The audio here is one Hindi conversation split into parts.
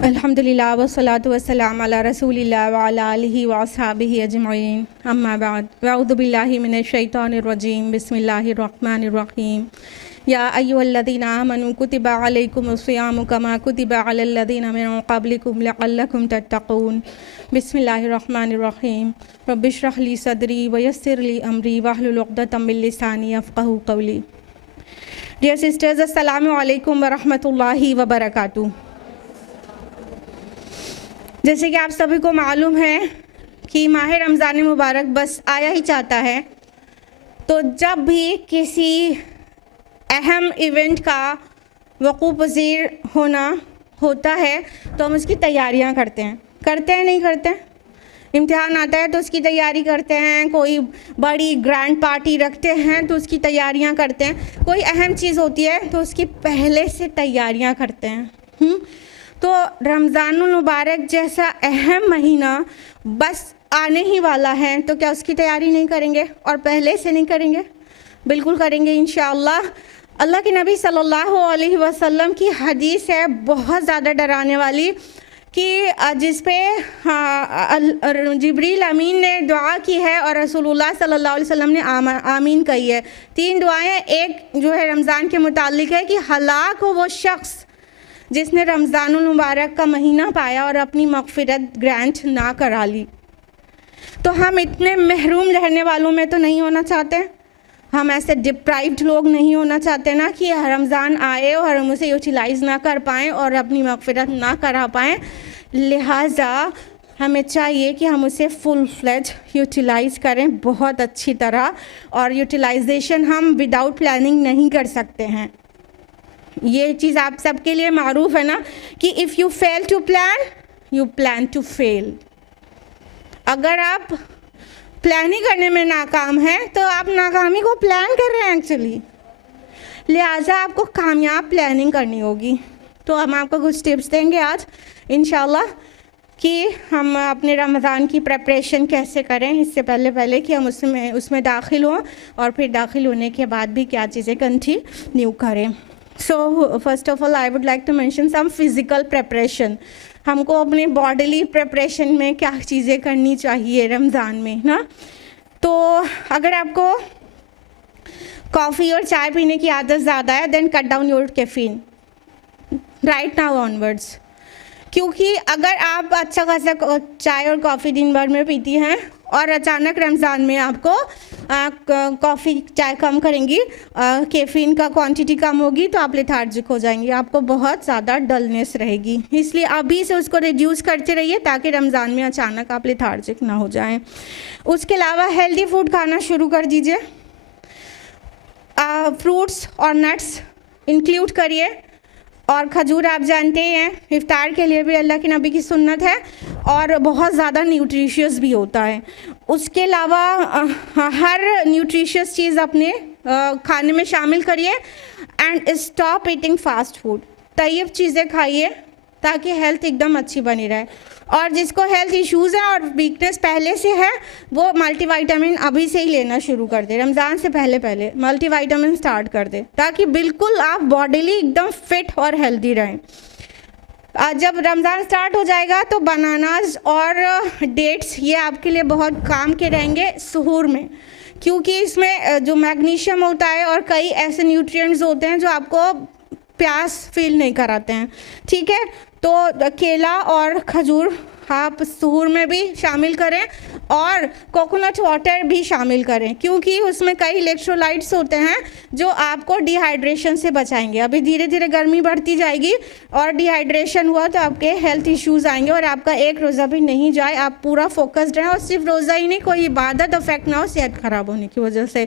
अल्हम्दुलिल्लाह वस्सलातु वस्सलाम अला रसूलिल्लाह व अला आलिहि व अस्हाबिहि अजमईन अम्मा बाद अऊज़ु बिल्लाहि मिनश शैतानिर रजीम बिस्मिल्लाहिर रहमानिर रहीम या अय्युहल्लज़ीना आमनू कुतिबा अलैकुमुस सियामु कमा कुतिबा अलल लज़ीना मिन क़ब्लिकुम लअल्लकुम तत्तक़ून बिस्मिल्लाहिर रहमानिर रहीम रब्बिश्रह ली सदरी व यस्सिर ली अमरी वहलुल उक़दतम मिन लिसानी यफ़क़हू क़ौली। डियर सिस्टर्स, अस्सलामु अलैकुम व रहमतुल्लाहि व बरकातुहू। जैसे कि आप सभी को मालूम है कि माह रमज़ान मुबारक बस आया ही चाहता है, तो जब भी किसी अहम इवेंट का वक़ू पज़ीर होना होता है तो हम उसकी तैयारियां करते हैं नहीं करते हैं। इम्तिहान आता है तो उसकी तैयारी करते हैं, कोई बड़ी ग्रैंड पार्टी रखते हैं तो उसकी तैयारियां करते हैं, कोई अहम चीज़ होती है तो उसकी पहले से तैयारियां करते हैं। तो रमज़ानुल मुबारक जैसा अहम महीना बस आने ही वाला है, तो क्या उसकी तैयारी नहीं करेंगे और पहले से नहीं करेंगे? बिल्कुल करेंगे इंशाअल्लाह। अल्लाह के नबी सल्लल्लाहु अलैहि वसल्लम की हदीस है बहुत ज़्यादा डराने वाली कि जिस पे जिब्रील अमीन ने दुआ की है और रसूलुल्लाह सल्लल्लाहु अलैहि वसल्लम ने आमीन कही है। 3 दुआएं, एक जो है रमज़ान के मुतालिक है कि हलाक हो वो शख्स जिसने रमज़ानुल मुबारक का महीना पाया और अपनी मग़फ़िरत ग्रांट ना करा ली। तो हम इतने महरूम रहने वालों में तो नहीं होना चाहते, हम ऐसे डिप्राइव्ड लोग नहीं होना चाहते ना कि रमज़ान आए और हम उसे यूटिलाइज़ ना कर पाएँ और अपनी मग़फ़िरत ना करा पाएँ। लिहाजा हमें चाहिए कि हम उसे फुल फ्लेज यूटिलाइज़ करें बहुत अच्छी तरह, और यूटिलाइजेशन हम विदाउट प्लानिंग नहीं कर सकते हैं। ये चीज़ आप सबके लिए मारूफ है ना कि if you fail to plan you plan to fail. अगर आप प्लानिंग करने में नाकाम हैं तो आप नाकामी को प्लान कर रहे हैं एक्चुअली। लिहाजा आपको कामयाब प्लानिंग करनी होगी। तो हम आपको कुछ टिप्स देंगे आज इंशाल्लाह कि हम अपने रमज़ान की प्रेपरेशन कैसे करें इससे पहले कि हम उसमें दाखिल हों, और फिर दाखिल होने के बाद भी क्या चीज़ें कंटिन्यू करें। So first of all I would like to mention some physical preparation. हमको अपने बॉडीली प्रेपरेशन में क्या चीज़ें करनी चाहिए रमज़ान में ना। तो अगर आपको कॉफ़ी और चाय पीने की आदत ज़्यादा है then cut down your caffeine right now onwards, क्योंकि अगर आप अच्छा खासा चाय और कॉफ़ी दिन भर में पीती हैं और अचानक रमज़ान में आपको कॉफ़ी चाय कम करेंगी, कैफ़ीन का क्वांटिटी कम होगी, तो आप लेथार्जिक हो जाएंगी, आपको बहुत ज़्यादा डलनेस रहेगी। इसलिए अभी से उसको रिड्यूस करते रहिए ताकि रमज़ान में अचानक आप लेथार्जिक ना हो जाएं। उसके अलावा हेल्दी फूड खाना शुरू कर दीजिए, फ्रूट्स और नट्स इंक्लूड करिए, और खजूर आप जानते हैं इफ्तार के लिए भी अल्लाह के नबी की सुन्नत है और बहुत ज़्यादा न्यूट्रिशियस भी होता है। उसके अलावा हर न्यूट्रिशियस चीज़ अपने खाने में शामिल करिए and stop eating fast food. तैयब चीज़ें खाइए ताकि हेल्थ एकदम अच्छी बनी रहे, और जिसको हेल्थ इश्यूज़ हैं और वीकनेस पहले से है वो मल्टीविटामिन अभी से ही लेना शुरू कर दे, रमज़ान से पहले मल्टीविटामिन स्टार्ट कर दे ताकि बिल्कुल आप बॉडीली एकदम फिट और हेल्दी रहें। जब रमज़ान स्टार्ट हो जाएगा तो बनानास और डेट्स ये आपके लिए बहुत काम के रहेंगे सहूर में, क्योंकि इसमें जो मैग्नीशियम होता है और कई ऐसे न्यूट्रिएंट्स होते हैं जो आपको प्यास फील नहीं कराते हैं। ठीक है, तो केला और खजूर आप सहूर में भी शामिल करें और कोकोनट वाटर भी शामिल करें, क्योंकि उसमें कई इलेक्ट्रोलाइट्स होते हैं जो आपको डिहाइड्रेशन से बचाएंगे। अभी धीरे धीरे गर्मी बढ़ती जाएगी और डिहाइड्रेशन हुआ तो आपके हेल्थ इश्यूज़ आएंगे और आपका एक रोज़ा भी नहीं जाए, आप पूरा फोकस्ड रहें, और सिर्फ रोज़ा ही नहीं, कोई इबादत अफेक्ट ना हो सेहत ख़राब होने की वजह से।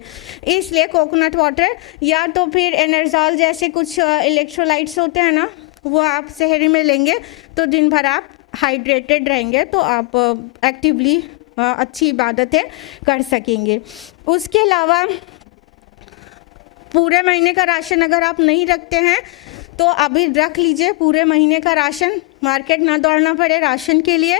इसलिए कोकोनट वाटर या तो फिर एनर्जॉल जैसे कुछ इलेक्ट्रोलाइट्स होते हैं ना, वो आप सहरी में लेंगे तो दिन भर आप हाइड्रेटेड रहेंगे, तो आप एक्टिवली अच्छी इबादतें कर सकेंगे। उसके अलावा पूरे महीने का राशन अगर आप नहीं रखते हैं तो तो अभी रख लीजिए पूरे महीने का राशन, मार्केट ना दौड़ना पड़े राशन के लिए,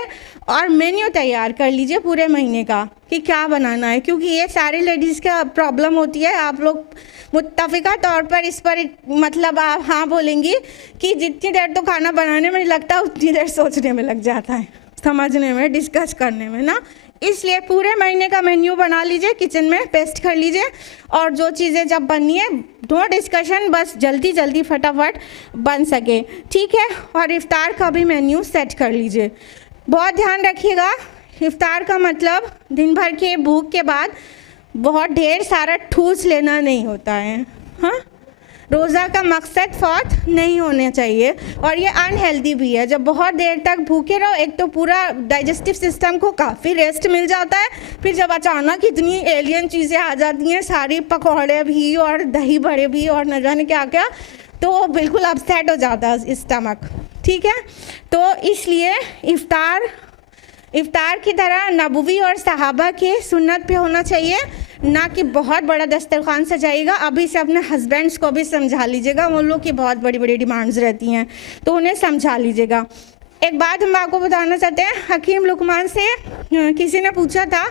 और मेन्यू तैयार कर लीजिए पूरे महीने का कि क्या बनाना है, क्योंकि ये सारी लेडीज़ का प्रॉब्लम होती है। आप लोग मुत्तफ़िका तौर पर इस पर मतलब आप हाँ बोलेंगी कि जितनी देर तो खाना बनाने में लगता है उतनी देर सोचने में लग जाता है, समझने में, डिस्कस करने में ना। इसलिए पूरे महीने का मेन्यू बना लीजिए, किचन में पेस्ट कर लीजिए, और जो चीज़ें जब बननी है नो डिस्कशन, बस जल्दी जल्दी फटाफट बन सके, ठीक है। और इफ्तार का भी मेन्यू सेट कर लीजिए। बहुत ध्यान रखिएगा, इफ्तार का मतलब दिन भर के भूख के बाद बहुत ढेर सारा ठूस लेना नहीं होता है। हाँ, रोज़ा का मकसद फौत नहीं होना चाहिए, और ये अनहेल्दी भी है। जब बहुत देर तक भूखे रहो, एक तो पूरा डाइजेस्टिव सिस्टम को काफ़ी रेस्ट मिल जाता है, फिर जब अचानक इतनी एलियन चीज़ें आ जाती हैं, सारी पकौड़े भी और दही बड़े भी और न जाने क्या क्या, तो बिल्कुल अपसेट हो जाता है स्टमक, ठीक है। तो इसलिए इफ्तार की तरह नबवी और सहाबा के सुन्नत पे होना चाहिए, ना कि बहुत बड़ा दस्तरखान सजाइएगा। अभी से अपने हस्बैंड्स को भी समझा लीजिएगा, उन लोग की बहुत बड़ी बड़ी डिमांड्स रहती हैं, तो उन्हें समझा लीजिएगा। एक बात हम आपको बताना चाहते हैं, हकीम लुकमान से किसी ने पूछा था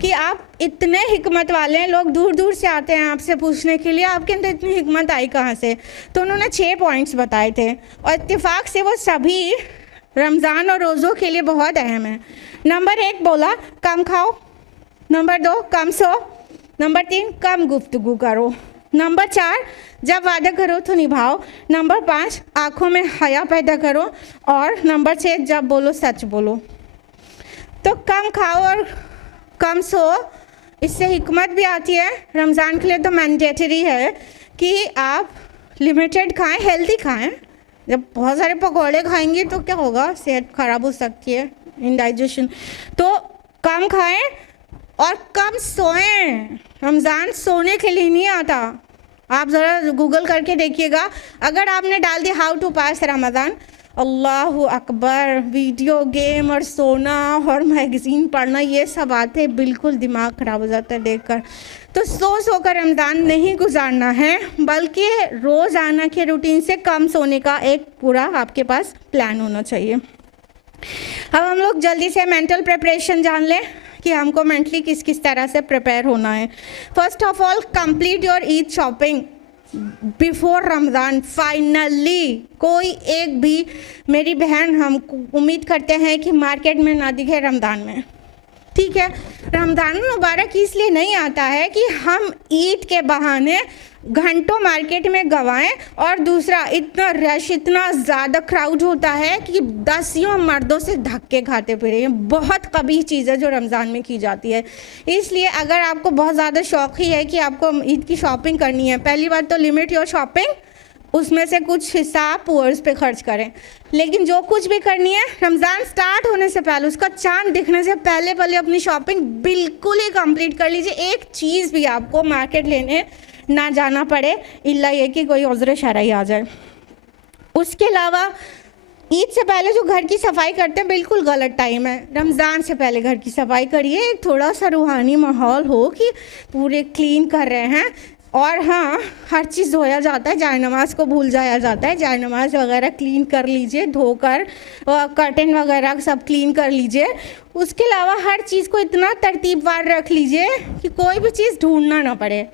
कि आप इतने हिकमत वाले हैं, लोग दूर दूर से आते हैं आपसे पूछने के लिए, आपके अंदर इतनी हिकमत आई कहाँ से? तो उन्होंने 6 पॉइंट्स बताए थे, और इत्तेफाक से वो सभी रमज़ान और रोज़ों के लिए बहुत अहम है। नंबर 1 बोला कम खाओ, नंबर 2 कम सो, नंबर 3 कम गुफ्तगू करो, नंबर 4 जब वादा करो तो निभाओ, नंबर 5 आँखों में हया पैदा करो, और नंबर 6 जब बोलो सच बोलो। तो कम खाओ और कम सो, इससे हिकमत भी आती है। रमज़ान के लिए तो मैंडेटरी है कि आप लिमिटेड खाएं, हेल्दी खाएं। जब बहुत सारे पकौड़े खाएंगे तो क्या होगा, सेहत ख़राब हो सकती है, इंडाइजेशन। तो कम खाएं और कम सोएं। रमज़ान सोने के लिए नहीं आता। आप ज़रा गूगल करके देखिएगा, अगर आपने डाल दिया हाउ टू पास रमज़ान, अल्लाह अकबर, वीडियो गेम और सोना और मैगज़ीन पढ़ना, ये सब बातें बिल्कुल दिमाग ख़राब हो जाता है देखकर। तो सो कर रमज़ान नहीं गुजारना है, बल्कि रोज़ाना के रूटीन से कम सोने का एक पूरा आपके पास प्लान होना चाहिए। अब हम लोग जल्दी से मेंटल प्रिपरेशन जान लें कि हमको मेंटली किस किस तरह से प्रिपेयर होना है। First of all, complete your Eid shopping before Ramzan. Finally कोई एक भी मेरी बहन, हम उम्मीद करते हैं कि मार्केट में ना दिखे रमज़ान में, ठीक है। रमज़ान मुबारक इसलिए नहीं आता है कि हम ईद के बहाने घंटों मार्केट में गवाएं, और दूसरा इतना रश, इतना ज़्यादा क्राउड होता है कि 10 मर्दों से धक्के खाते फिरे। ये बहुत कबीह चीज़ है जो रमज़ान में की जाती है। इसलिए अगर आपको बहुत ज़्यादा शौक़ ही है कि आपको ईद की शॉपिंग करनी है, पहली बात तो लिमिट योर शॉपिंग, उसमें से कुछ हिस्सा आप पुअर्स पे खर्च करें। लेकिन जो कुछ भी करनी है, रमज़ान स्टार्ट होने से पहले, उसका चांद दिखने से पहले पहले अपनी शॉपिंग बिल्कुल ही कंप्लीट कर लीजिए। एक चीज़ भी आपको मार्केट लेने ना जाना पड़े, इल्ला ये कि कोई उज़्र शरई आ जाए। उसके अलावा ईद से पहले जो घर की सफाई करते हैं, बिल्कुल गलत टाइम है। रमज़ान से पहले घर की सफाई करिए, थोड़ा सा रूहानी माहौल हो कि पूरे क्लीन कर रहे हैं। और हाँ, हर चीज़ धोया जाता है, जाए नमाज को भूल जाया जाता है, जाए नमाज वगैरह क्लीन कर लीजिए, धोकर कर्टन वगैरह सब क्लीन कर लीजिए। उसके अलावा हर चीज़ को इतना तरतीबवार रख लीजिए कि कोई भी चीज़ ढूंढना ना पड़े,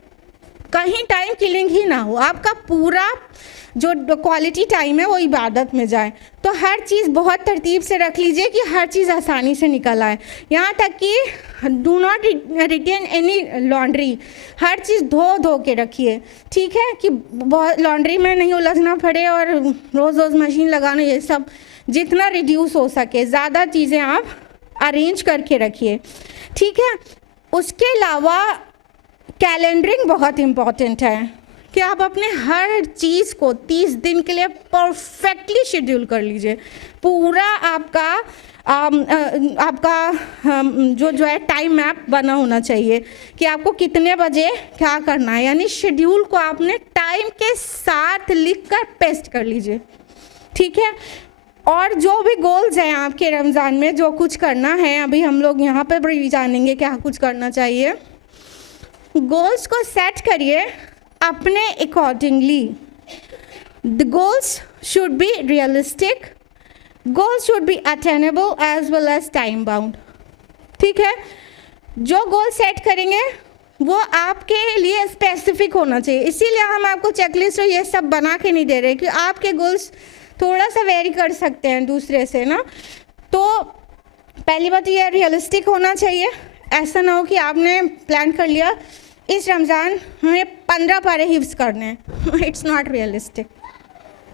कहीं टाइम किलिंग ही ना हो, आपका पूरा जो क्वालिटी टाइम है वो इबादत में जाए। तो हर चीज़ बहुत तरतीब से रख लीजिए कि हर चीज़ आसानी से निकल आए। यहाँ तक कि do not retain any laundry, हर चीज़ धो के रखिए, ठीक है, कि बहुत लॉन्ड्री में नहीं उलझना पड़े और रोज़ रोज़ मशीन लगाना, ये सब जितना रिड्यूस हो सके, ज़्यादा चीज़ें आप अरेंज करके रखिए, ठीक है। उसके अलावा कैलेंडरिंग बहुत इम्पॉर्टेंट है कि आप अपने हर चीज़ को 30 दिन के लिए परफेक्टली शेड्यूल कर लीजिए। पूरा आपका जो है टाइम मैप बना होना चाहिए कि आपको कितने बजे क्या करना है, यानी शेड्यूल को आपने टाइम के साथ लिखकर पेस्ट कर लीजिए, ठीक है। और जो भी गोल्स हैं आपके रमज़ान में, जो कुछ करना है, अभी हम लोग यहाँ पर भी जानेंगे क्या कुछ करना चाहिए। गोल्स को सेट करिए अपने accordingly. The goals should be realistic, goals should be attainable as well as time bound. ठीक है, जो गोल सेट करेंगे वो आपके लिए स्पेसिफिक होना चाहिए। इसीलिए हम आपको चेकलिस्ट और ये सब बना के नहीं दे रहे कि आपके गोल्स थोड़ा सा वेरी कर सकते हैं दूसरे से ना। तो पहली बात ये रियलिस्टिक होना चाहिए। ऐसा ना हो कि आपने प्लान कर लिया इस रमज़ान हमें 15 पारे हिफ्ज़ करने हैं, इट्स नॉट रियलिस्टिक।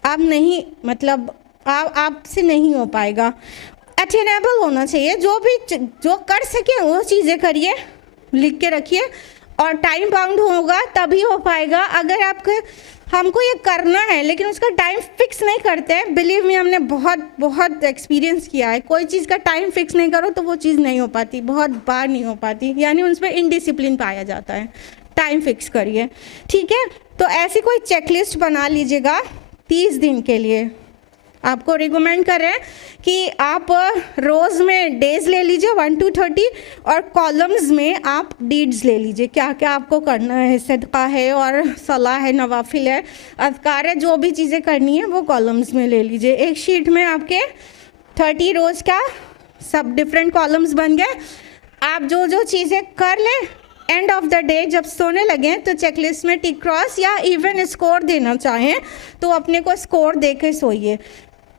आप नहीं, मतलब आपसे नहीं हो पाएगा। अटेनेबल होना चाहिए, जो कर सके वो चीज़ें करिए, लिख के रखिए, और टाइम बाउंड होगा तभी हो पाएगा। अगर हमको ये करना है लेकिन उसका टाइम फिक्स नहीं करते हैं, बिलीव मी हमने बहुत एक्सपीरियंस किया है, कोई चीज़ का टाइम फिक्स नहीं करो तो वो चीज़ नहीं हो पाती, बहुत बार नहीं हो पाती, यानी उसमें इनडिसिप्लिन पाया जाता है। टाइम फिक्स करिए, ठीक है। तो ऐसी कोई चेकलिस्ट बना लीजिएगा 30 दिन के लिए। आपको रिकमेंड कर रहे हैं कि आप रोज़ में डेज़ ले लीजिए 1 to 30 और कॉलम्स में आप डीड्स ले लीजिए, क्या क्या आपको करना है, सदका है और सलाह है, नवाफिल है, अज़कार है, जो भी चीज़ें करनी है वो कॉलम्स में ले लीजिए। एक शीट में आपके 30 रोज़ का सब डिफरेंट कॉलम्स बन गए। आप जो जो चीज़ें कर लें, एंड ऑफ द डे जब सोने लगें तो चेकलिस्ट में टिक क्रॉस या इवन स्कोर देना चाहें तो अपने को स्कोर दे के सोइए।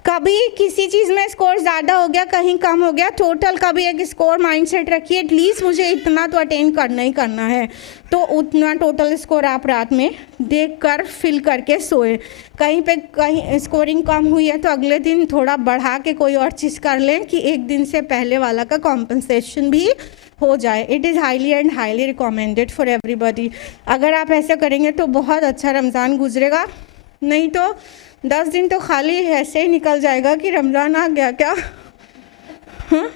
कभी किसी चीज़ में स्कोर ज़्यादा हो गया, कहीं कम हो गया, टोटल कभी एक स्कोर माइंडसेट रखिए, एटलीस्ट मुझे इतना तो अटेन करना ही करना है, तो उतना टोटल स्कोर आप रात में देख कर फिल करके सोए। कहीं स्कोरिंग कम हुई है तो अगले दिन थोड़ा बढ़ा के कोई और चीज़ कर लें कि एक दिन से पहले वाला का कॉम्पनसेशन भी हो जाए। It is highly and highly recommended for everybody. अगर आप ऐसा करेंगे तो बहुत अच्छा रमज़ान गुजरेगा, नहीं तो 10 दिन तो खाली ऐसे ही निकल जाएगा कि रमज़ान आ गया क्या। हाँ,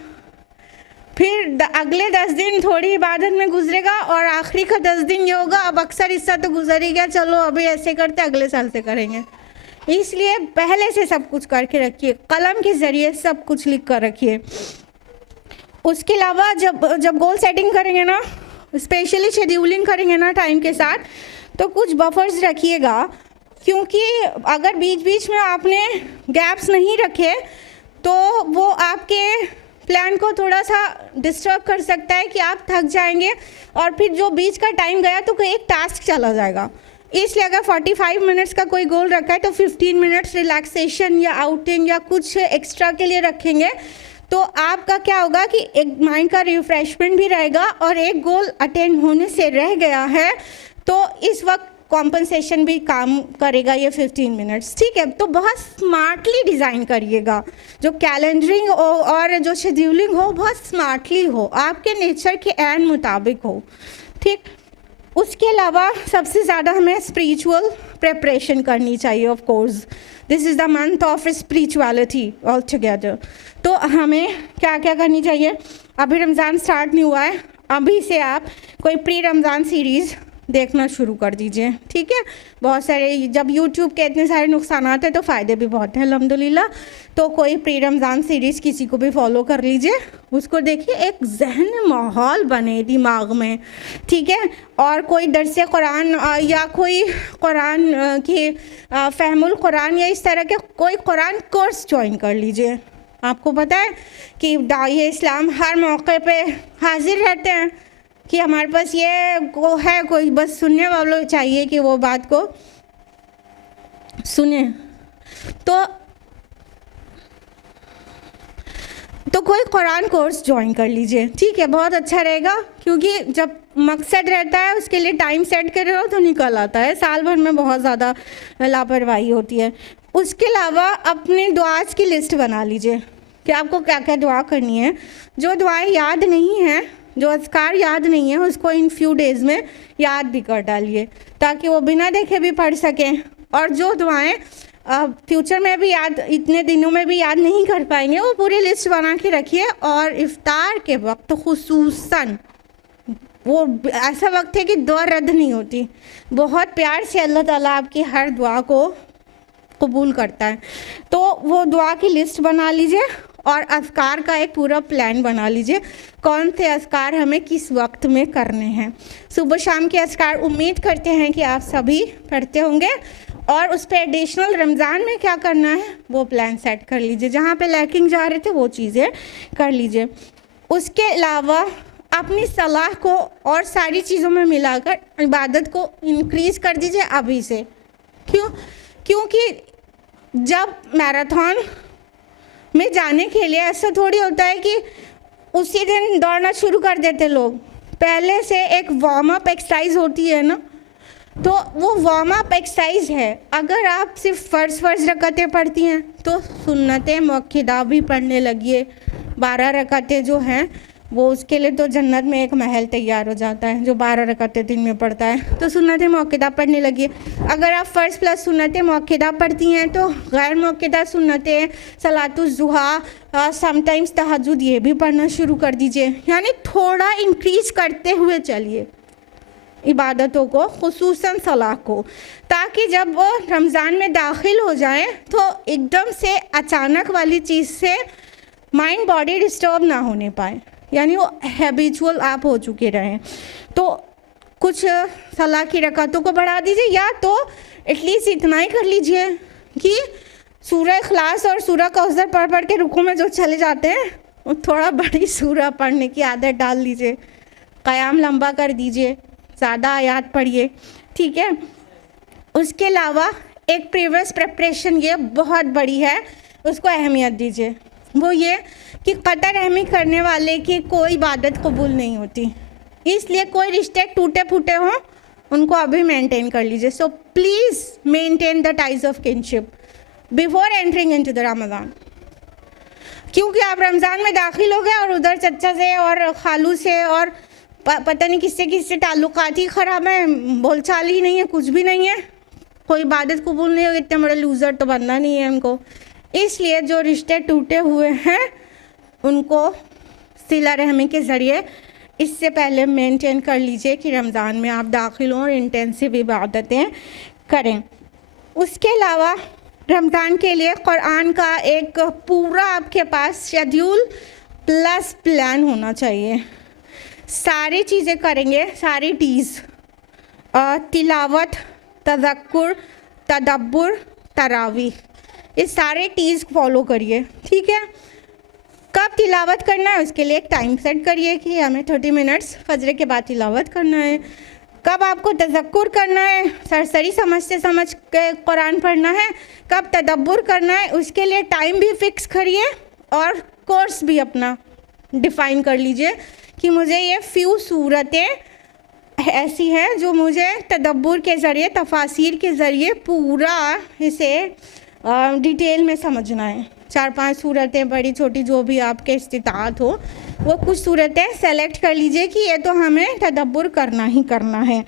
फिर अगले 10 दिन थोड़ी इबादत में गुजरेगा और आखिरी का 10 दिन ये होगा अब अक्सर हिस्सा तो गुजर ही गया, चलो अभी ऐसे करते अगले साल से करेंगे। इसलिए पहले से सब कुछ करके रखिए, कलम के ज़रिए सब कुछ लिख कर रखिए। उसके अलावा जब गोल सेटिंग करेंगे ना, स्पेशली शेड्यूलिंग करेंगे ना टाइम के साथ, तो कुछ बफर्स रखिएगा, क्योंकि अगर बीच बीच में आपने गैप्स नहीं रखे तो वो आपके प्लान को थोड़ा सा डिस्टर्ब कर सकता है कि आप थक जाएंगे और फिर जो बीच का टाइम गया तो कोई एक टास्क चला जाएगा। इसलिए अगर 45 मिनट्स का कोई गोल रखा है तो 15 मिनट्स रिलैक्सेशन या आउटिंग या कुछ एक्स्ट्रा के लिए रखेंगे, तो आपका क्या होगा कि एक माइंड का रिफ्रेशमेंट भी रहेगा और एक गोल अटेंड होने से रह गया है तो इस वक्त कॉम्पनसेशन भी काम करेगा ये 15 मिनट्स, ठीक है। तो बहुत स्मार्टली डिज़ाइन करिएगा, जो कैलेंडरिंग हो और जो शेड्यूलिंग हो बहुत स्मार्टली हो, आपके नेचर के एंड मुताबिक हो, ठीक। उसके अलावा सबसे ज़्यादा हमें स्पिरिचुअल प्रिपरेशन करनी चाहिए। Of course this is the month of spirituality all together. तो हमें क्या क्या करनी चाहिए, अभी रमज़ान स्टार्ट नहीं हुआ है, अभी से आप कोई प्री रमज़ान सीरीज़ देखना शुरू कर दीजिए, ठीक है। बहुत सारे, जब यूट्यूब के इतने सारे नुकसान हैं तो फ़ायदे भी बहुत हैं अल्हम्दुलिल्लाह। तो कोई प्री रमज़ान सीरीज़ किसी को भी फॉलो कर लीजिए, उसको देखिए, एक जहन में माहौल बने दिमाग में, ठीक है। और कोई दरस कुरान या कोई कुरान की फ़हमुल कुरान या इस तरह के कोई कुरान कोर्स ज्वाइन कर लीजिए। आपको पता है कि दाई इस्लाम हर मौके पे हाजिर रहते हैं कि हमारे पास ये वो है, कोई बस सुनने वालों चाहिए कि वो बात को सुने। तो कोई कुरान कोर्स ज्वाइन कर लीजिए, ठीक है, बहुत अच्छा रहेगा, क्योंकि जब मकसद रहता है उसके लिए टाइम सेट कर रहे हो तो निकल आता है, साल भर में बहुत ज़्यादा लापरवाही होती है। उसके अलावा अपनी दुआज की लिस्ट बना लीजिए कि आपको क्या क्या दुआ करनी है। जो दुआएं याद नहीं हैं, जो अज़कार याद नहीं है, उसको इन फ्यू डेज़ में याद भी कर डालिए ताकि वो बिना देखे भी पढ़ सकें। और जो दुआएं फ्यूचर में भी याद, इतने दिनों में भी याद नहीं कर पाएंगे, वो पूरी लिस्ट बना के रखिए। और इफ्तार के वक्त खुसूसन वो ऐसा वक्त है कि दुआ रद्द नहीं होती, बहुत प्यार से अल्लाह ताला आपकी हर दुआ को कबूल करता है। तो वो दुआ की लिस्ट बना लीजिए और अज़कार का एक पूरा प्लान बना लीजिए, कौन से अज़कार हमें किस वक्त में करने हैं। सुबह शाम के अज़कार उम्मीद करते हैं कि आप सभी पढ़ते होंगे और उस पर एडिशनल रमज़ान में क्या करना है वो प्लान सेट कर लीजिए। जहाँ पे लैकिंग जा रहे थे वो चीज़ें कर लीजिए। उसके अलावा अपनी सलाह को और सारी चीज़ों में मिलाकर इबादत को इंक्रीज़ कर दीजिए अभी से। क्योंकि जब मैराथन में जाने के लिए ऐसा थोड़ी होता है कि उसी दिन दौड़ना शुरू कर देते लोग। पहले से एक वार्म अप एक्सरसाइज होती है ना, तो वो वार्म अप एक्सरसाइज है। अगर आप सिर्फ फ़र्ज़ रकातें पढ़ती हैं तो सुन्नतें मुअक्किदा भी पढ़ने लगिए। 12 रकातें जो हैं वो उसके लिए तो जन्नत में एक महल तैयार हो जाता है जो 12 रकातें दिन में पढ़ता है। तो सुन्नतें मुअक्किदा पढ़ने लगिए। अगर आप फ़र्ज़ प्लस सुन्नतें मुअक्किदा पढ़ती हैं तो गैर मुअक्किदा सुन्नतें, सलातुज़ ज़ुहा, समटाइम्स तहज्जुद, ये भी पढ़ना शुरू कर दीजिए। यानी थोड़ा इंक्रीज़ करते हुए चलिए इबादतों को, खुसूसन सलाह को, ताकि जब वो रमज़ान में दाखिल हो जाए तो एकदम से अचानक वाली चीज़ से माइंड बॉडी डिस्टर्ब ना होने पाए, यानी वो हैबिचुअल आप हो चुके रहें। तो कुछ सलाह की रकातों को बढ़ा दीजिए, या तो एटलीस्ट इतना ही कर लीजिए कि सूरह इखलास और सूरह कौसर पढ़ पढ़ के रुकू में जो चले जाते हैं वो थोड़ा बड़ी सूरह पढ़ने की आदत डाल लीजिए। क़याम लंबा कर दीजिए, ज़्यादा आयात पढ़िए, ठीक है। उसके अलावा एक प्रीवियस प्रिपरेशन ये बहुत बड़ी है, उसको अहमियत दीजिए। वो ये कि कतर रहमी करने वाले की कोई इबादत कबूल नहीं होती, इसलिए कोई रिश्ते टूटे फूटे हों उनको अभी मेंटेन कर लीजिए। So please maintain the ties of kinship before entering into the Ramzan. क्योंकि आप रमज़ान में दाखिल हो गए और उधर चचा से और खालू से और पता नहीं किससे ताल्लुकात ही ख़राब हैं, बोलचाल ही नहीं है, कुछ भी नहीं है, कोई इबादत कबूल नहीं हो, इतने बड़े लूज़र तो बनना नहीं है उनको। इसलिए जो रिश्ते टूटे हुए हैं उनको सिला रहमी के ज़रिए इससे पहले मेंटेन कर लीजिए कि रमज़ान में आप दाखिल हों और इंटेंसिव इबादतें करें। उसके अलावा रमज़ान के लिए क़ुरान का एक पूरा आपके पास शेड्यूल प्लस प्लान होना चाहिए। सारी चीज़ें करेंगे, सारी टीज़, तिलावत, तज़क्कुर, तदब्बुर, तरावी, ये सारे टीज़ फॉलो करिए, ठीक है। कब तिलावत करना है उसके लिए एक टाइम सेट करिए कि हमें 30 मिनट्स फजर के बाद तिलावत करना है। कब आपको तज़क्कुर करना है, सरसरी समझ के कुरान पढ़ना है, कब तदब्बुर करना है, उसके लिए टाइम भी फिक्स करिए और कोर्स भी अपना डिफ़ाइन कर लीजिए कि मुझे ये फ्यू सूरतें ऐसी हैं जो मुझे तदब्बुर के ज़रिए, तफासिर के ज़रिए पूरा इसे डिटेल में समझना है। 4-5 सूरतें, बड़ी छोटी जो भी आपके इस्तिताअत हो, वो कुछ सूरतें सेलेक्ट कर लीजिए कि ये तो हमें तदब्बुर करना ही करना है।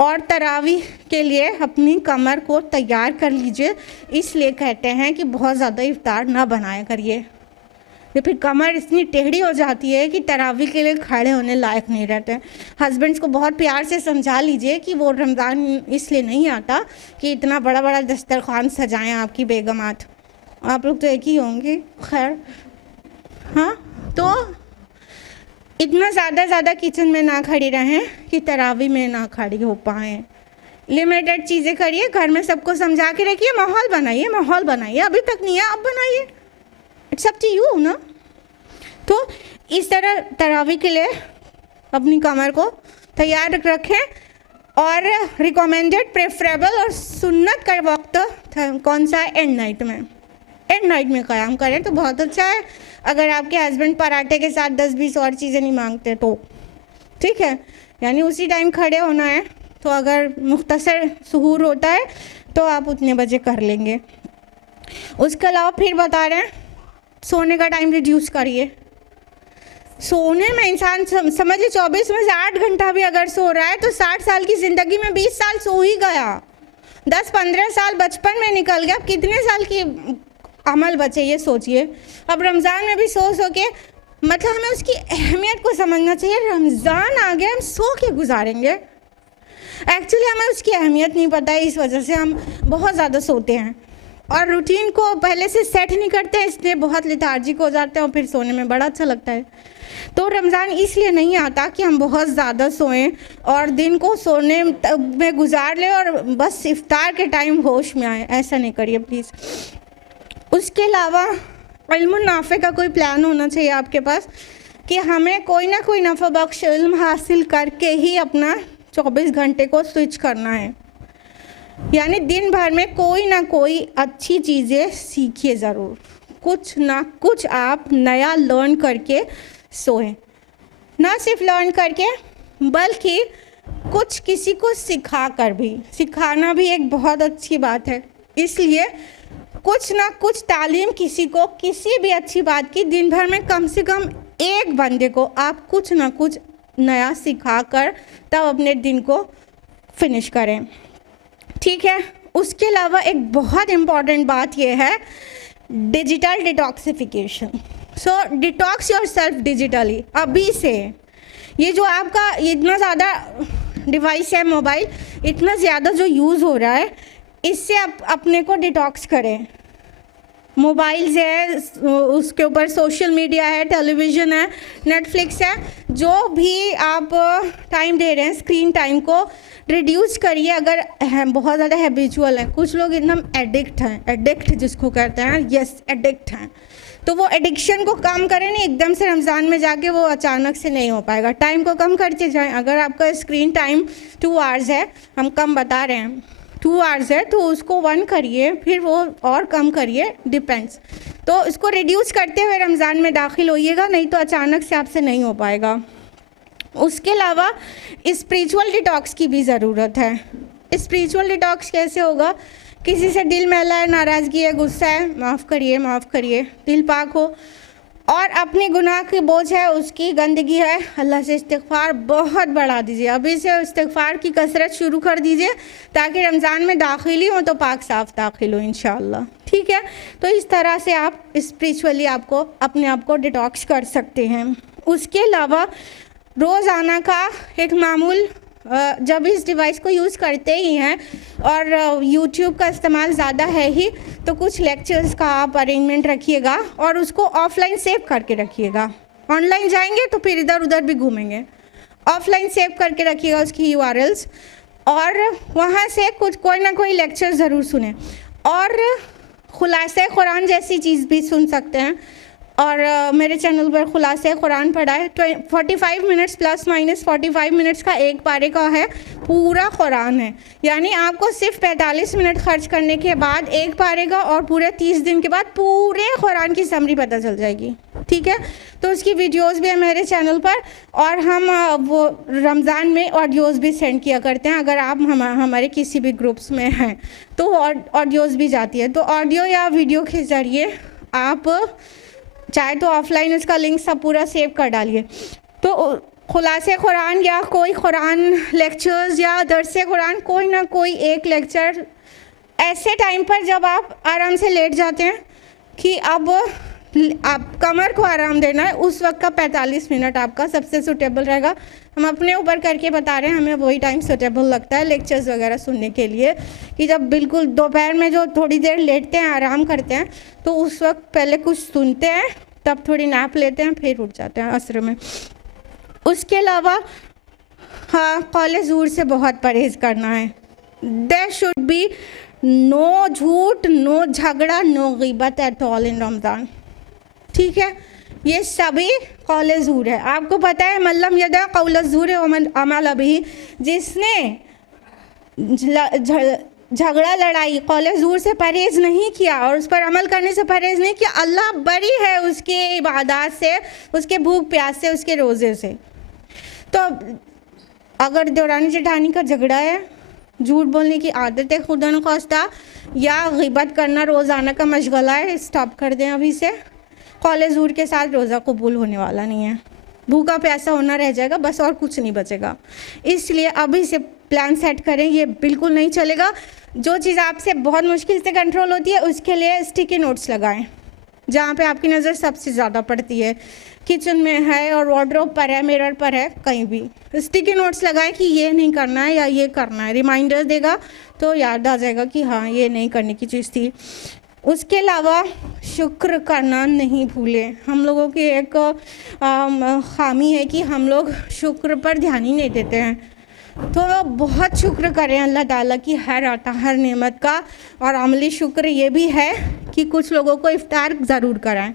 और तरावीह के लिए अपनी कमर को तैयार कर लीजिए, इसलिए कहते हैं कि बहुत ज़्यादा इफ्तार ना बनाया करिए, ये फिर कमर इतनी टेढ़ी हो जाती है कि तरावी के लिए खड़े होने लायक नहीं रहते। हस्बैंड्स को बहुत प्यार से समझा लीजिए कि वो रमज़ान इसलिए नहीं आता कि इतना बड़ा बड़ा दस्तरखान सजाएं आपकी बेगमात, आप लोग तो एक ही होंगे, खैर हाँ। तो इतना ज़्यादा किचन में ना खड़ी रहें कि तरावी में ना खड़ी हो पाएँ। लिमिटेड चीज़ें करिए, घर में सबको समझा के रखिए, माहौल बनाइए। अभी तक नहीं है, अब बनाइए, इट्स अप टू यू ना। तो इस तरह तरावी के लिए अपनी कमर को तैयार रखें। और रिकमेंडेड, प्रेफरेबल और सुन्नत का वक्त कौन सा है? एंड नाइट में क़याम करें तो बहुत अच्छा है। अगर आपके हस्बैंड पराठे के साथ 10-20 और चीज़ें नहीं मांगते तो ठीक है, यानी उसी टाइम खड़े होना है। तो अगर मुख्तसर सुहूर होता है तो आप उतने बजे कर लेंगे। उसके अलावा फिर बता रहे हैं सोने का टाइम रिड्यूस करिए। सोने में इंसान समझिए 24 में से 8 घंटा भी अगर सो रहा है तो 60 साल की ज़िंदगी में 20 साल सो ही गया, 10-15 साल बचपन में निकल गया, अब कितने साल की अमल बचे ये सोचिए। अब रमज़ान में भी सो के मतलब हमें उसकी अहमियत को समझना चाहिए। रमज़ान आ गया, हम सो के गुजारेंगे, एक्चुअली हमें उसकी अहमियत नहीं पता है, इस वजह से हम बहुत ज़्यादा सोते हैं। और रूटीन को पहले से सेट नहीं करते हैं, इसलिए बहुत लेथार्जिक हो जाते हैं और फिर सोने में बड़ा अच्छा लगता है। तो रमज़ान इसलिए नहीं आता कि हम बहुत ज़्यादा सोएं और दिन को सोने में गुजार लें और बस इफ्तार के टाइम होश में आए, ऐसा नहीं करिए प्लीज़। उसके अलावा इल्मुन नाफ़े का कोई प्लान होना चाहिए आपके पास कि हमें कोई ना कोई नफ़ा बख्श इल्म हासिल करके ही अपना 24 घंटे को स्विच करना है। यानी दिन भर में कोई ना कोई अच्छी चीज़ें सीखिए ज़रूर, कुछ ना कुछ आप नया लर्न करके सोएं। ना सिर्फ लर्न करके बल्कि कुछ किसी को सिखा कर भी, सिखाना भी एक बहुत अच्छी बात है। इसलिए कुछ ना कुछ तालीम किसी को किसी भी अच्छी बात की दिन भर में कम से कम एक बंदे को आप कुछ ना कुछ नया सिखा कर तब अपने दिन को फिनिश करें, ठीक है। उसके अलावा एक बहुत इम्पॉर्टेंट बात यह है digital detoxification. So detox your self digitally. अभी से ये जो आपका इतना ज़्यादा डिवाइस है, मोबाइल इतना ज़्यादा जो यूज़ हो रहा है, इससे आप अपने को डिटॉक्स करें। मोबाइल्स है, उसके ऊपर सोशल मीडिया है, टेलीविज़न है, नेटफ्लिक्स है, जो भी आप टाइम दे रहे हैं स्क्रीन टाइम को रिड्यूस करिए। अगर बहुत ज़्यादा हैबिचुअल है, कुछ लोग एकदम एडिक्ट हैं, एडिक्ट जिसको कहते हैं, यस एडिक्ट हैं, तो वो एडिक्शन को कम करें नहीं एकदम से रमज़ान में जाके, वो अचानक से नहीं हो पाएगा। टाइम को कम करते जाएं। अगर आपका स्क्रीन टाइम 2 आवर्स है, हम कम बता रहे हैं 2 आवर्स है, तो उसको 1 करिए, फिर वो और कम करिए, डिपेंड्स। तो इसको रिड्यूस करते हुए रमज़ान में दाखिल होइएगा, नहीं तो अचानक से आपसे नहीं हो पाएगा। उसके अलावा स्पिरिचुअल डिटॉक्स की भी ज़रूरत है। स्पिरिचुअल डिटॉक्स कैसे होगा? किसी से दिल मैला है, नाराज़गी है, गुस्सा है, माफ़ करिए, दिल पाक हो। और अपने गुनाह की बोझ है, उसकी गंदगी है, अल्लाह से इस्तिग़फ़ार बहुत बढ़ा दीजिए। अभी से इस्तिग़फ़ार की कसरत शुरू कर दीजिए ताकि रमज़ान में दाखिल ही हो तो पाक साफ़ दाखिल हो इंशाअल्लाह, ठीक है। तो इस तरह से आप स्पिरिचुअली आपको अपने आप को डिटॉक्स कर सकते हैं। उसके अलावा रोज़ाना का एक मामूल, जब इस डिवाइस को यूज़ करते ही हैं और यूट्यूब का इस्तेमाल ज़्यादा है ही, तो कुछ लेक्चर्स का आप अरेंजमेंट रखिएगा और उसको ऑफलाइन सेव करके रखिएगा। ऑनलाइन जाएंगे तो फिर इधर उधर भी घूमेंगे, ऑफलाइन सेव करके रखिएगा उसकी URLs, और वहाँ से कोई ना कोई लेक्चर ज़रूर सुने। और खुलासे कुरान जैसी चीज़ भी सुन सकते हैं, और मेरे चैनल पर खुलासे कुरान पढ़ा है। 45 मिनट्स प्लस माइनस 45 मिनट्स का एक पारे का है, पूरा कुरान है। यानी आपको सिर्फ 45 मिनट खर्च करने के बाद एक पारे का और पूरे 30 दिन के बाद पूरे कुरान की समरी पता चल जाएगी, ठीक है। तो उसकी वीडियोस भी है मेरे चैनल पर, और हम वो रमज़ान में ऑडियोज़ भी सेंड किया करते हैं। अगर आप हमारे किसी भी ग्रुप्स में हैं तो ऑडियोज़ भी जाती है। तो ऑडियो या वीडियो के ज़रिए आप चाहे तो ऑफलाइन उसका लिंक सब पूरा सेव कर डालिए। तो खुलासे कुरान या कोई कुरान लेक्चर्स या दरसे कुरान, कोई ना कोई एक लेक्चर ऐसे टाइम पर जब आप आराम से लेट जाते हैं कि अब आप कमर को आराम देना है, उस वक्त का 45 मिनट आपका सबसे सूटेबल रहेगा। हम अपने ऊपर करके बता रहे हैं, हमें वही टाइम सूटेबल लगता है लेक्चर्स वगैरह सुनने के लिए, कि जब बिल्कुल दोपहर में जो थोड़ी देर लेटते हैं, आराम करते हैं, तो उस वक्त पहले कुछ सुनते हैं, तब थोड़ी नैप लेते हैं, फिर उठ जाते हैं असर में। उसके अलावा हाँ, कौले ज़ूर से बहुत परहेज़ करना है। देयर शुड बी नो झूठ, नो झगड़ा, नो ग़ीबत एट ऑल इन रमज़ान, ठीक है। ये सभी कौले ज़ूर है। आपको पता है मल्लम यदा कौल ज़ूर अमल अभी, जिसने झगड़ा लड़ाई कौले ज़ूर से परहेज़ नहीं किया और उस पर अमल करने से परहेज़ नहीं किया, अल्लाह बरी है उसके इबादत से, उसके भूख प्यास से, उसके रोज़े से। तो अगर देवरानी जेठानी का झगड़ा है, झूठ बोलने की आदत है खुदा न ख्वास्ता, या ग़ीबत करना रोज़ाना का मशगला है, स्टॉप कर दें अभी से। कौले ज़ूर के साथ रोज़ा कबूल होने वाला नहीं है, भूखा प्यासा होना रह जाएगा बस, और कुछ नहीं बचेगा। इसलिए अभी से प्लान सेट करें, ये बिल्कुल नहीं चलेगा। जो चीज़ आपसे बहुत मुश्किल से कंट्रोल होती है उसके लिए स्टिकी नोट्स लगाएं, जहाँ पे आपकी नज़र सबसे ज़्यादा पड़ती है, किचन में है और वार्डरोब पर है, मिरर पर है, कहीं भी स्टिकी नोट्स लगाए कि ये नहीं करना है या ये करना है, रिमाइंडर देगा तो याद आ जाएगा कि हाँ ये नहीं करने की चीज़ थी। उसके अलावा शुक्र करना नहीं भूलें। हम लोगों की एक खामी है कि हम लोग शुक्र पर ध्यान ही नहीं देते हैं, तो बहुत शुक्र करें अल्लाह ताला की हर आता हर नेमत का। और अमली शुक्र ये भी है कि कुछ लोगों को इफ्तार ज़रूर कराएं,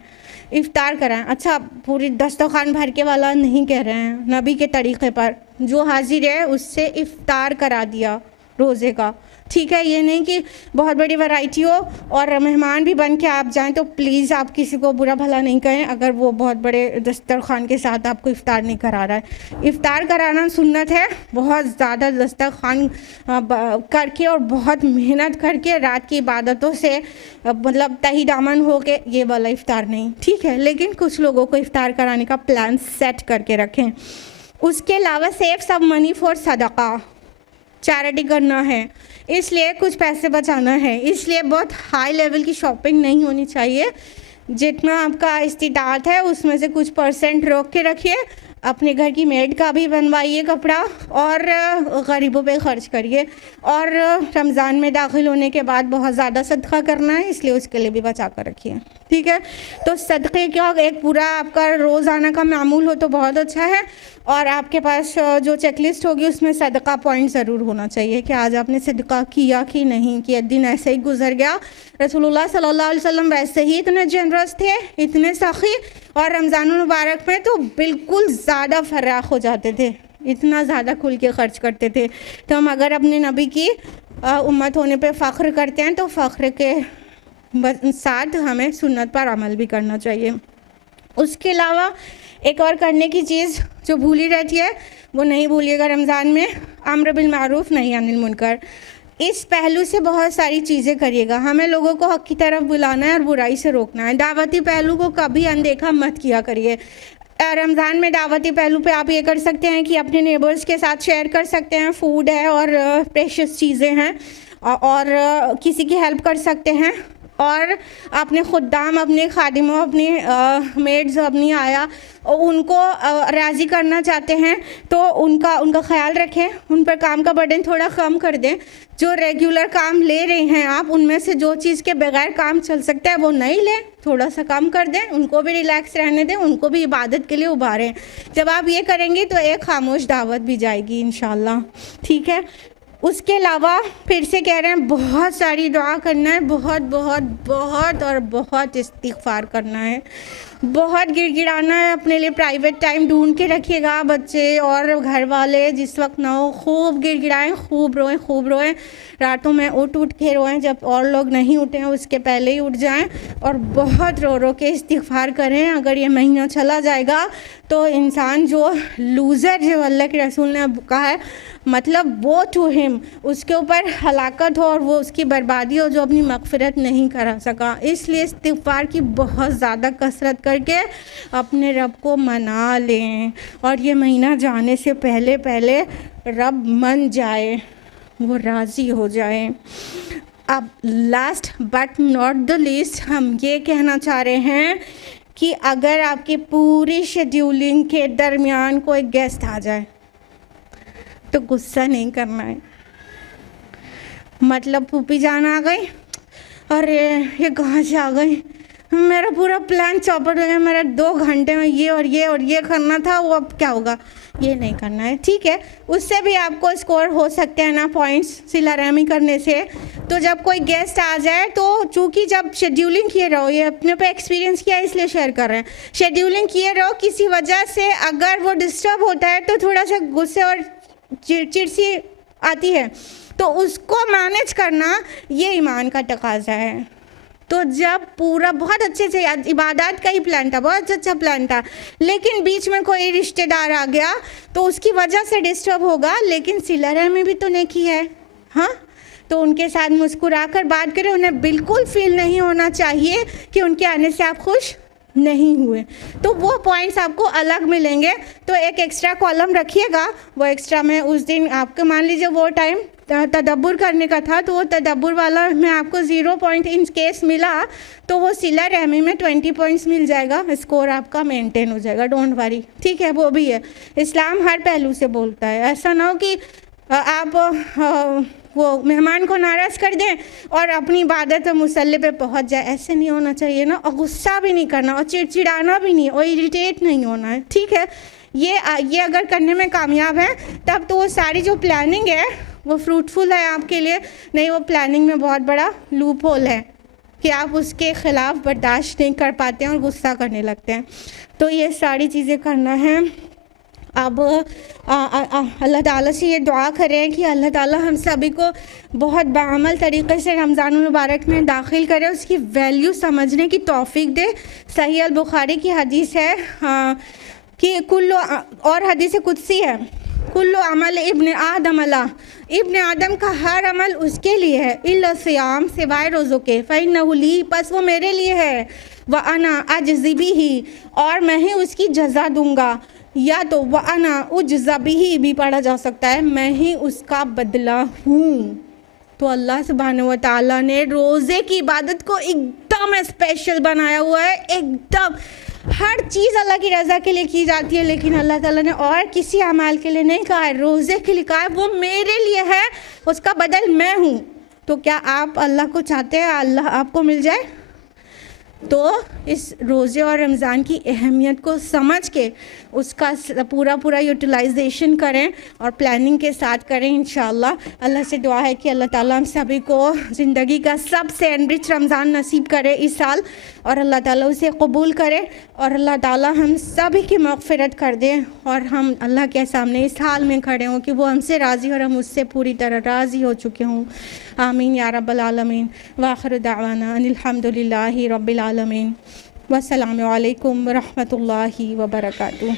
इफ्तार कराएं। अच्छा, पूरी दस्तरखान भर के वाला नहीं कह रहे हैं, नबी के तरीक़े पर जो हाजिर है उससे इफ्तार करा दिया रोज़े का, ठीक है। ये नहीं कि बहुत बड़ी वैरायटी हो और मेहमान भी बन के आप जाएं, तो प्लीज़ आप किसी को बुरा भला नहीं कहें अगर वो बहुत बड़े दस्तरखान के साथ आपको इफ़्तार नहीं करा रहा है। इफ़्तार कराना सुन्नत है, बहुत ज़्यादा दस्तरखान करके और बहुत मेहनत करके रात की इबादतों से मतलब तही दामन हो के, ये वाला इफ़्तार नहीं, ठीक है। लेकिन कुछ लोगों को इफ़्तार कराने का प्लान सेट करके रखें। उसके अलावा सेव सम मनी फॉर सदका, चैरिटी करना है, इसलिए कुछ पैसे बचाना है, इसलिए बहुत हाई लेवल की शॉपिंग नहीं होनी चाहिए। जितना आपका इस्तिताअत है उसमें से कुछ परसेंट रोक के रखिए, अपने घर की मेड का भी बनवाइए कपड़ा और गरीबों पे ख़र्च करिए। और रमज़ान में दाखिल होने के बाद बहुत ज़्यादा सदका करना है, इसलिए उसके लिए भी बचा कर रखिए, ठीक है। तो सदक़े का एक पूरा आपका रोज़ाना का मामूल हो तो बहुत अच्छा है। और आपके पास जो चेकलिस्ट होगी उसमें सदका पॉइंट ज़रूर होना चाहिए कि आज आपने सदका किया कि नहीं, कि दिन ऐसे ही गुजर गया। रसूलुल्लाह सल्लल्लाहु अलैहि वसल्लम वैसे ही इतने जनरस थे, इतने सखी, और रमज़ान मुबारक में तो बिल्कुल ज़्यादा फराख हो जाते थे, इतना ज़्यादा खुल के ख़र्च करते थे। तो हम अगर अपने नबी की उम्मत होने पे फ़ख्र करते हैं तो फ़ख्र के साथ हमें सुन्नत पर अमल भी करना चाहिए। उसके अलावा एक और करने की चीज़ जो भूली रहती है वो नहीं भूलिएगा रमज़ान में, अम्र बिल मारूफ़ नही अनिल मुनकर। इस पहलू से बहुत सारी चीज़ें करिएगा। हमें लोगों को हक़ की तरफ बुलाना है और बुराई से रोकना है। दावती पहलू को कभी अनदेखा मत किया करिए। रमज़ान में दावती पहलू पे आप ये कर सकते हैं कि अपने नेबर्स के साथ शेयर कर सकते हैं, फूड है और प्रेशियस चीज़ें हैं, और किसी की हेल्प कर सकते हैं। और अपने ख़ुद्दाम, अपने खादिमों, अपनी मेड्स, अपनी आया, उनको राज़ी करना चाहते हैं तो उनका ख्याल रखें, उन पर काम का बर्डन थोड़ा कम कर दें। जो रेगुलर काम ले रहे हैं आप, उनमें से जो चीज़ के बगैर काम चल सकता है वो नहीं लें, थोड़ा सा कम कर दें, उनको भी रिलैक्स रहने दें, उनको भी इबादत के लिए उभारें। जब आप ये करेंगी तो एक खामोश दावत भी जाएगी इंशाल्लाह, ठीक है। उसके अलावा फिर से कह रहे हैं बहुत सारी दुआ करना है, बहुत बहुत बहुत और बहुत इस्तिग़फ़ार करना है, बहुत गिड़गिड़ाना है। अपने लिए प्राइवेट टाइम ढूंढ के रखिएगा, बच्चे और घर वाले जिस वक्त ना हो खूब गिड़गिड़ाएं, खूब रोएं, खूब रोएं, रातों में उठ के रोएं, जब और लोग नहीं उठे हैं उसके पहले ही उठ जाएं और बहुत रो के इस्तिग़फ़ार करें। अगर ये महीना चला जाएगा तो इंसान जो लूज़र, जो अल्लाह के रसूल ने कहा है, मतलब वो टू हिम, उसके ऊपर हलाकत हो और वो उसकी बर्बादी हो जो अपनी मग़फ़िरत नहीं करा सका। इसलिए इस्तिग़फ़ार की बहुत ज़्यादा कसरत करके अपने रब को मना लें, और ये महीना जाने से पहले पहले रब मन जाए, वो राज़ी हो जाए। अब last but not the least हम ये कहना चाह रहे हैं कि अगर आपकी पूरी शेड्यूलिंग के दरमियान कोई गेस्ट आ जाए तो गुस्सा नहीं करना है। मतलब फूफी जान आ गई, अरे ये कहाँ से आ गई, मेरा पूरा प्लान चौपट हो गया, मेरा 2 घंटे में ये और ये और ये करना था, वो अब क्या होगा, ये नहीं करना है, ठीक है। उससे भी आपको स्कोर हो सकते हैं ना पॉइंट्स, सिला रहमी करने से। तो जब कोई गेस्ट आ जाए तो चूँकि जब शेड्यूलिंग किए रहो, ये अपने पे एक्सपीरियंस किया इसलिए शेयर कर रहे हैं, शेड्यूलिंग किए रहो, किसी वजह से अगर वो डिस्टर्ब होता है तो थोड़ा सा गुस्से और चिड़चिड़ सी आती है, तो उसको मैनेज करना ये ईमान का तकाज़ा है। तो जब पूरा बहुत अच्छे से इबादत का ही प्लान था, बहुत अच्छा प्लान था, लेकिन बीच में कोई रिश्तेदार आ गया तो उसकी वजह से डिस्टर्ब होगा, लेकिन सिला रहमी भी तो नेकी है, हाँ। तो उनके साथ मुस्कुरा कर बात करें, उन्हें बिल्कुल फील नहीं होना चाहिए कि उनके आने से आप खुश नहीं हुए, तो वो पॉइंट्स आपको अलग मिलेंगे। तो एक एक्स्ट्रा कॉलम रखिएगा, वो एक्स्ट्रा में उस दिन आपके मान लीजिए वो टाइम तदब्बुर करने का था, तो वो तदब्बुर वाला में आपको 0 पॉइंट इन केस मिला तो वो सिला रहमी में 20 पॉइंट्स मिल जाएगा, स्कोर आपका मेंटेन हो जाएगा, डोंट वरी, ठीक है। वो भी है, इस्लाम हर पहलू से बोलता है। ऐसा ना हो कि आप वो मेहमान को नाराज़ कर दें और अपनी इबादत मुसल्ले पे पहुंच जाए, ऐसे नहीं होना चाहिए ना। और गुस्सा भी नहीं करना और चिड़चिड़ाना भी नहीं और इरिटेट नहीं होना है, ठीक है। ये अगर करने में कामयाब है तब तो वो सारी जो प्लानिंग है वो फ्रूटफुल है आपके लिए। नहीं, वो प्लानिंग में बहुत बड़ा लूप होल है कि आप उसके ख़िलाफ़ बर्दाश्त नहीं कर पाते हैं और गुस्सा करने लगते हैं। तो ये सारी चीज़ें करना है। अब अल्लाह ताला से ये दुआ करें कि अल्लाह ताला हम सभी को बहुत बाअमल तरीक़े से रमज़ान मुबारक में दाखिल करे, उसकी वैल्यू समझने की तौफ़ीक दे। सही अल बुखारी की हदीस है कि कुल्लो, और हदीस कुदसी है, कुल्लो अमल इब्न आदम अला, इब्न आदम का हर अमल उसके लिए है, इल्ला सियाम, सिवाय रोज़ों के, फ़इन्नहु ली, बस वो मेरे लिए है, व अना अजज़ी बिही, और मैं ही उसकी जज़ा दूँगा, या तो व अना उजज़ा बिही भी पढ़ा जा सकता है, मैं ही उसका बदला हूँ। तो अल्लाह सुब्हानहू व तआला ने रोज़े की इबादत को एकदम स्पेशल बनाया हुआ है, एकदम हर चीज़ अल्लाह की रज़ा के लिए की जाती है, लेकिन अल्लाह ताला ने और किसी अमाल के लिए नहीं कहा है, रोज़े के लिए कहा है, वो मेरे लिए है, उसका बदल मैं हूँ। तो क्या आप अल्लाह को चाहते हैं अल्लाह आपको मिल जाए? तो इस रोज़े और रमज़ान की अहमियत को समझ के उसका पूरा यूटिलाइजेशन करें और प्लानिंग के साथ करें इंशाअल्लाह। अल्लाह से दुआ है कि अल्लाह ताला हम सभी को ज़िंदगी का सबसे एनरिच रमज़ान नसीब करे इस साल, और अल्लाह ताला उसे कबूल करे, और अल्लाह ताला हम सभी की मग़फ़िरत कर दे, और हम अल्लाह के सामने इस हाल में खड़े हों कि वो हमसे राज़ी और हम उससे पूरी तरह राज़ी हो चुके हों। आमीन या रब्बल आलमीन। व आखिर दावाना अनिल हम्दुलिल्लाहि रब्बिल आलमीन। वस्सलामु अलैकुम व रहमतुल्लाहि व बरकातुहू।